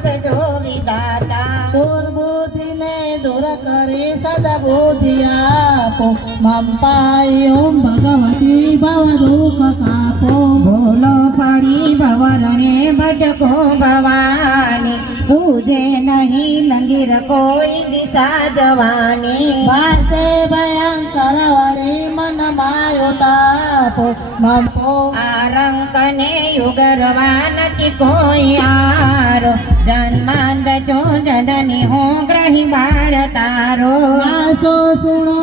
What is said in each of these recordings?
દાસ જો વિધાતા દુર્બુદ્ધિ ને દૂર કરી સદબુદ્ધિ આપો મમ પાઈ ઓમ ભગવતી ભવ દુઃખ કાપો ભૂલો પડી ભવરણે ભટકો ભવાની બુધે નહીં લંગીર કોઈ દિશા જવાની વાસે ભયંકર વરી મન માયો તાપો મમ પો આરંકને યુગરવા નથી કોઈ આરો જન્માંદ જો જનની હું ગ્રહી બાળ તારો આસો સુણો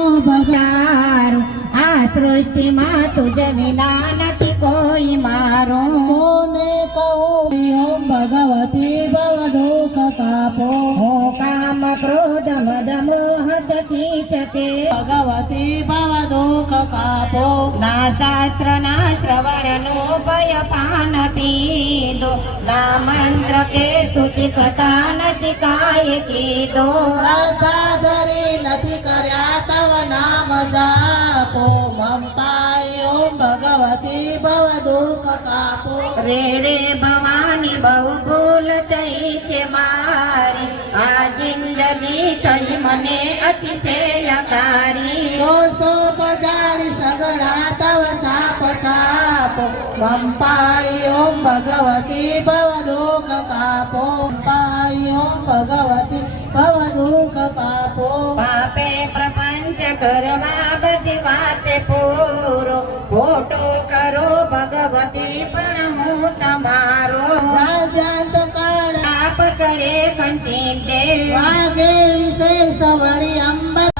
તારો આ સૃષ્ટિમાં તુજ વિના નથી કોઈ મારો કોને કહું ઓમ ભગવતી ભવ દુઃખ કાપો હો કામ ક્રોધ મદ મોહ ખીચતે ભગવતી ભવ દુઃખ કાપો ના શાસ્ત્ર ના શ્રવણ નો ભય પાન પીધો ના મંત્ર કે સ્તુતિ કથા નથી કાય કીધો શ્રદ્ધા ધરી નથી કર્યા તવ નામ જાપો મમ પાઈ ઓમ ભગવતી ભવ દુઃખ કાપો રે રે ભવાની બહુ ભૂલ થઈ છે મારી આ જિંદગી થઈ મને અતિશયકારી દોષો પજારી સગડા તવ ચાપ ચાપો મમ પાઈ ઓમ ભગવતી ભવ દુઃખ કાપો પાઈ ઓમ ભગવતી ભવ દુઃખ કાપો પાપે પ્રપંચ કરવા બધી વાતે પૂરો ખોટો કરો ભગવતી પણ હું તમારો રાજ્યાંત કાળ પકડે કંચિતે વાગે વિશેષ વળી અંબર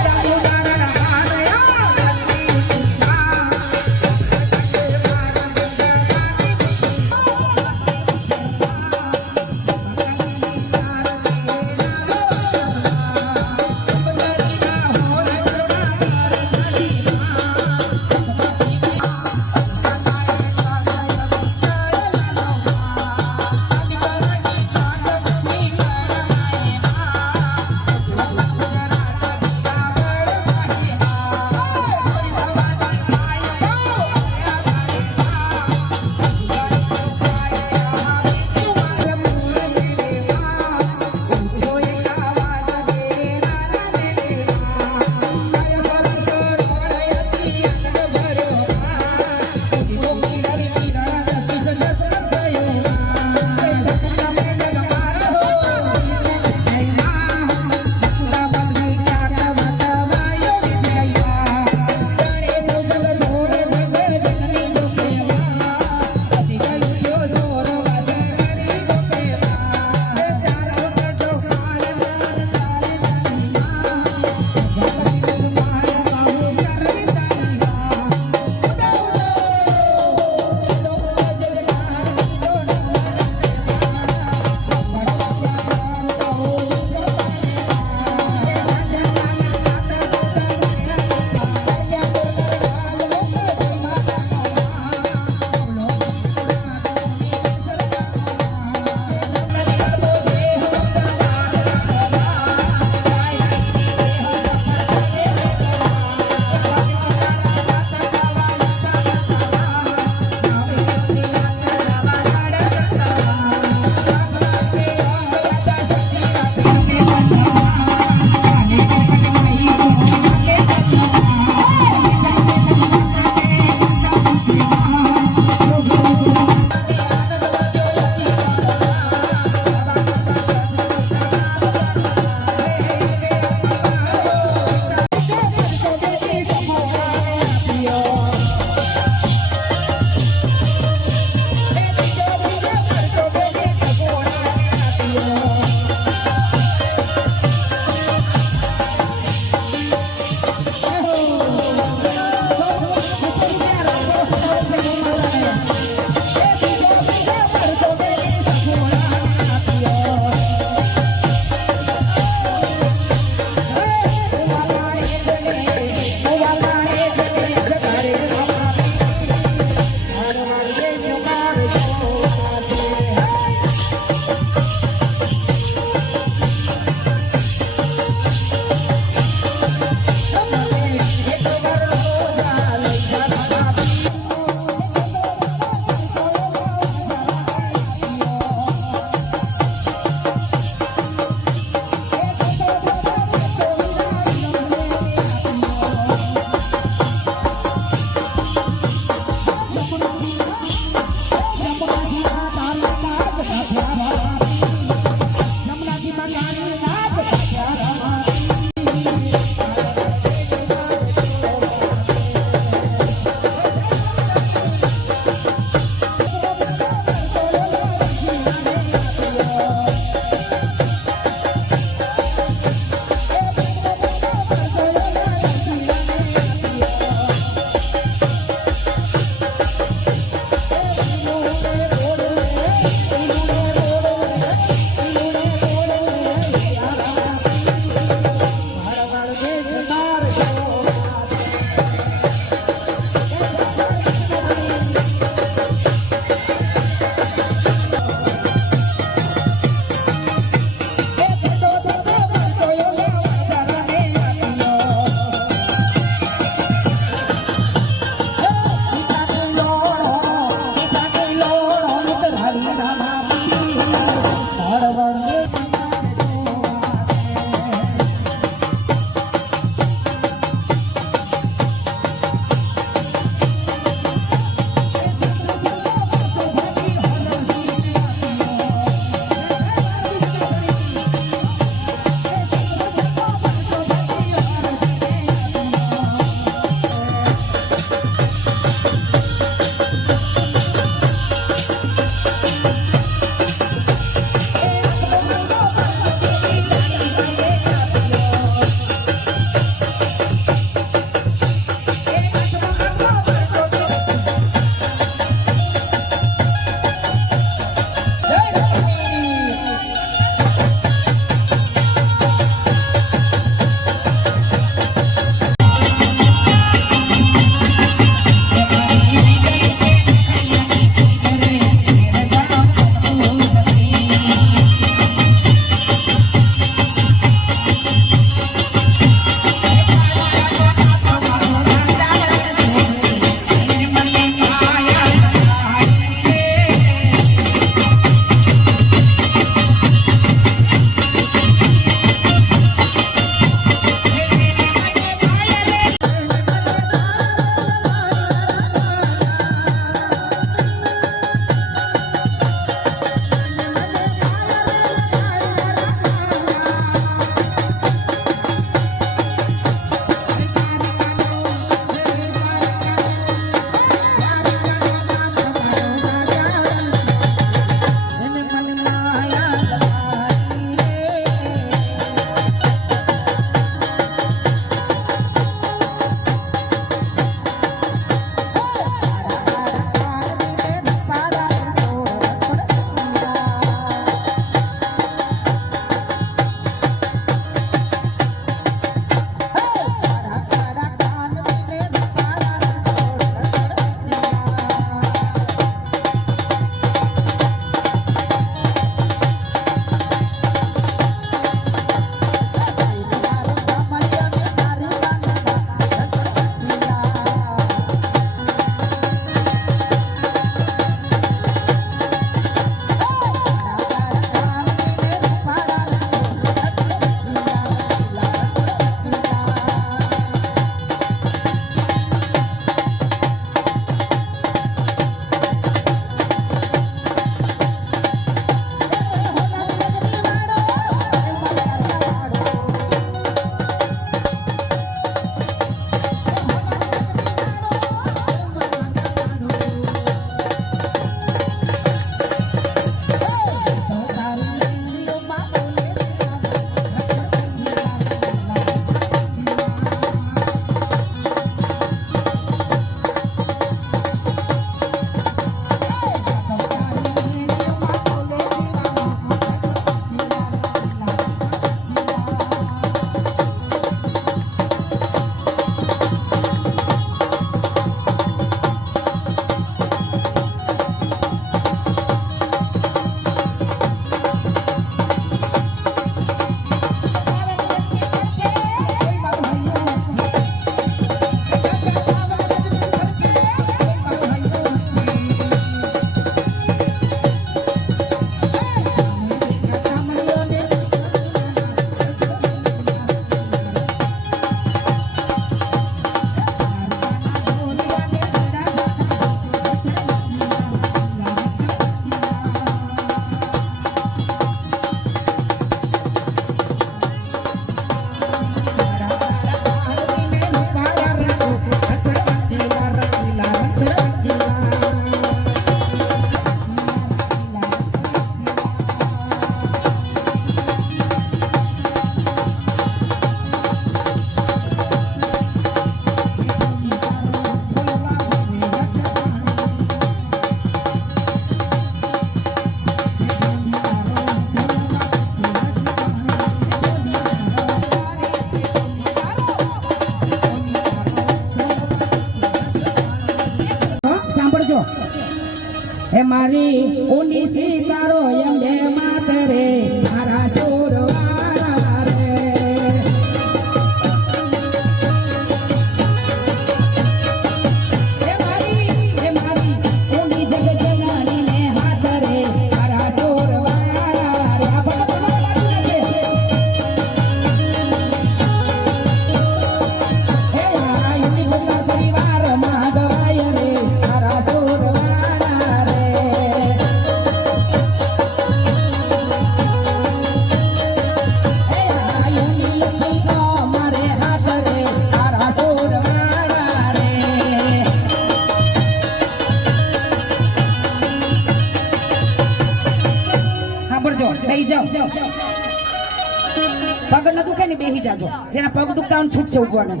પગ ન દુખે ને બેહી જાજો, જેના પગ દુખતા હોય ને છૂટશે ઉભવાનું.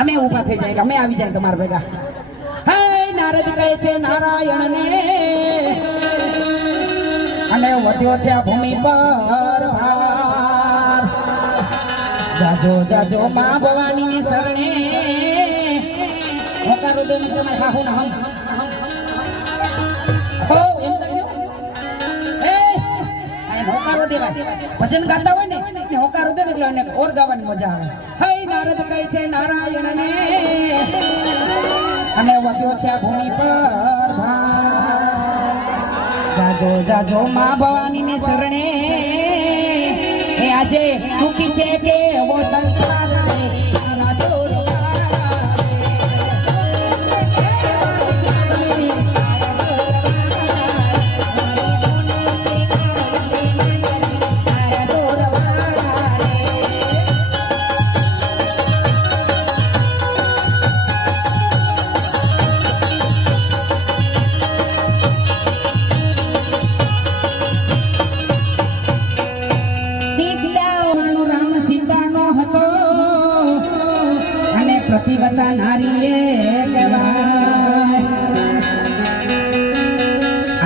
અમે ઊભા થઈ જાય, અમે આવી જાય તમારા ભેગા. હે નારદ કહે છે નારાયણ ને, અને વધ્યો છે આ ભૂમિ પર ભાર. જાજો જાજો માં ભવાની ને શરણે, હોકારો દે ને તમારે હાહુ ના હમ હો એમ કહ્યું. એ આ હોકારો દેવાય, ભજન ગાતા હોય ને એટલે હોકારો દે ને એટલે એને ઓર ગાવાની મજા આવે. હે નારદ કહે છે નારાયણ ને, અને વધ્યો છે આ ભૂમિ પર ભાર. જાજો જાજો માં ભવાની ને શરણે, એ આજે દુખી છે કે એવો સંસાર રે, તારા પતિવતા નારી એ કહેવાય.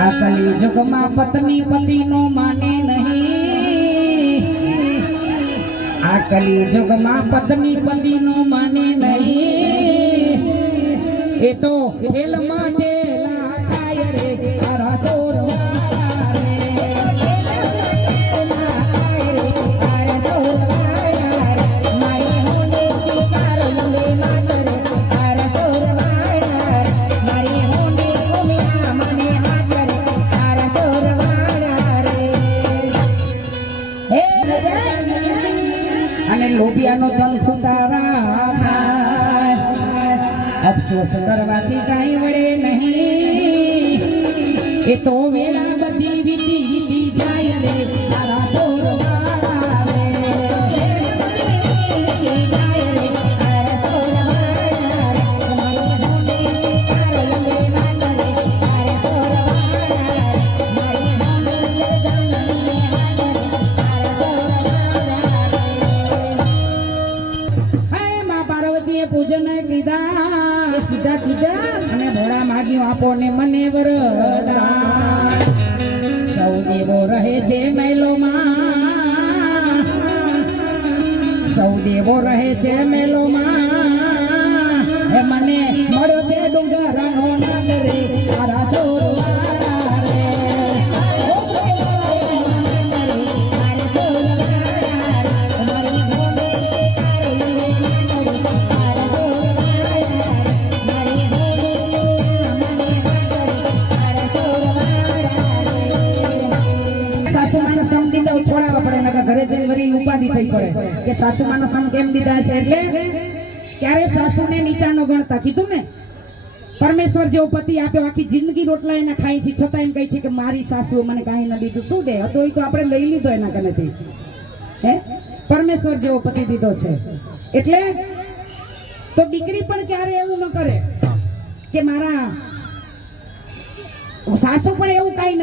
આ કલી યુગમાં પત્ની પતિનો માને નહીં, આ કલી યુગમાં પત્ની પતિનો માને નહીં. એ તો ખેલ માટે લાખાય રે તારા સોરવાળા રે. અને લોભિયાનો ધન ફૂટારા, અફસોસ કરવાથી કાંઈ વળે નહીં. એ તો વેળા બધી વીતી વીતી જાય રે તારા સોરવાળા રે. પૂજન કીધા અને ભોળા માગ્યું આપો ને મને વરદાન. સૌ દેવો રહે છે મહેલોમાં, સૌ દેવો રહે છે મહેલોમાં. હે મને મળ્યો છે ડુંગરાનો નાદ રે તારા સોરવાળા રે. છોડાવવા પડે, નકર ઘરે જઈને વળી ઉપાધિ થઈ પડે કે સાસુમાનો સમ કેમ દીધા છે. એટલે ક્યારે સાસુને નીચા ન ગણતા. કીધું ને પરમેશ્વર જેવો પતિ આપ્યો, આખી જિંદગી રોટલા એના ખાઈ છે, છતાં એમ કહે છે કે મારી સાસુ મને કાંઈ ન દીધું. શું દે હતો એ તો આપણે લઈ લીધો એના કનેથી. હે પરમેશ્વર જેવો પતિ દીધો છે. એટલે તો દીકરી પણ ક્યારે એવું ન કરે કે મારા સાસુ પણ એવું કાંઈ ન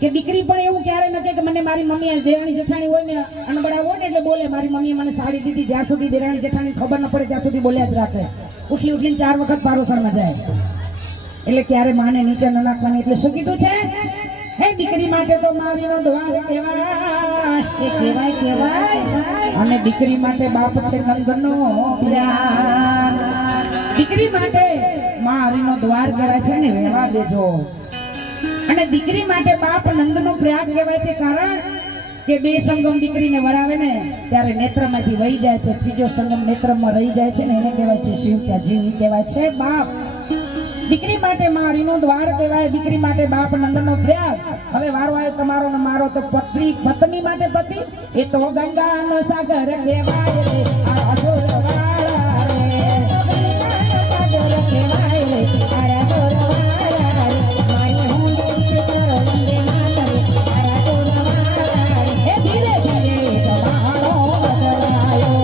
કે દીકરી પણ એવું ક્યારે ન કે મને મારી મમ્મી દેરાણી જેઠાણી હોય ને અણબડા હોય ને એટલે બોલે મારી મમ્મીએ મને સાડી દીધી, જ્યાં સુધી દેરાણી જેઠાણી ખબર ન પડે ત્યાં સુધી બોલ્યા જ રાખે. ઉઠલી ઉઠલીને 4 વખત પારોસણમાં જાય. એટલે ક્યારે માને નીચે ન નાખવાની. એટલે શું કીધું છે? હે દીકરી માટે તો મારીનો દ્વાર કહેવાય, અને દીકરી માટે બાપ છે નંદનો પ્યાર. દીકરી માટે મારીનો દ્વાર કહેવાય છે ને, રહેવા દેજો. અને દીકરી માટે બાપ નંદનો પ્રયાગ કહેવાય છે, કારણ કે બે સંગમ દીકરીને વરાવે ને ત્યારે નેત્રમાંથી વહી જાય છે, ત્રીજો સંગમ નેત્રમાં રહી જાય છે ને એને કહેવાય છે શિવ ત્યાં જીવ કહેવાય છે બાપ. દીકરી માટે મારીનો દ્વાર કહેવાય, દીકરી માટે બાપ નંદનો પ્રયાગ. હવે વારો આવ્યો તમારો ને મારો, તો પત્ની માટે પતિ એ તો ગંગાનો સાગર કહેવાય રે. આ સોરવાળા રે સાગર કહેવાય રે. આ સોરવાળા રે મારી હું કરો વંદે માતરમ. આ સોરવાળા રે એ ધીરે ધીરે જમાનો બદલાયો,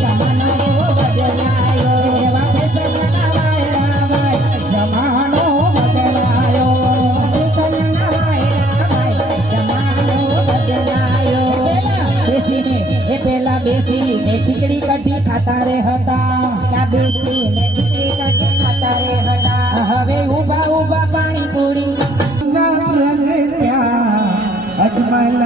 જમાનો એવો બદલાયો, એવા ફેસના વાયરા ભાઈ જમાનો બદલાયો, ફેસના વાયરા ભાઈ જમાનો એ પેલા બેસીને ખીચડી કઢી ખાતા રે હતા. ત્યાં બેસીને ખીચડી કઢી ખાતા રે હતા. હવે ઊભા ઊભા પાણી પૂરી ત્યાં અજમલ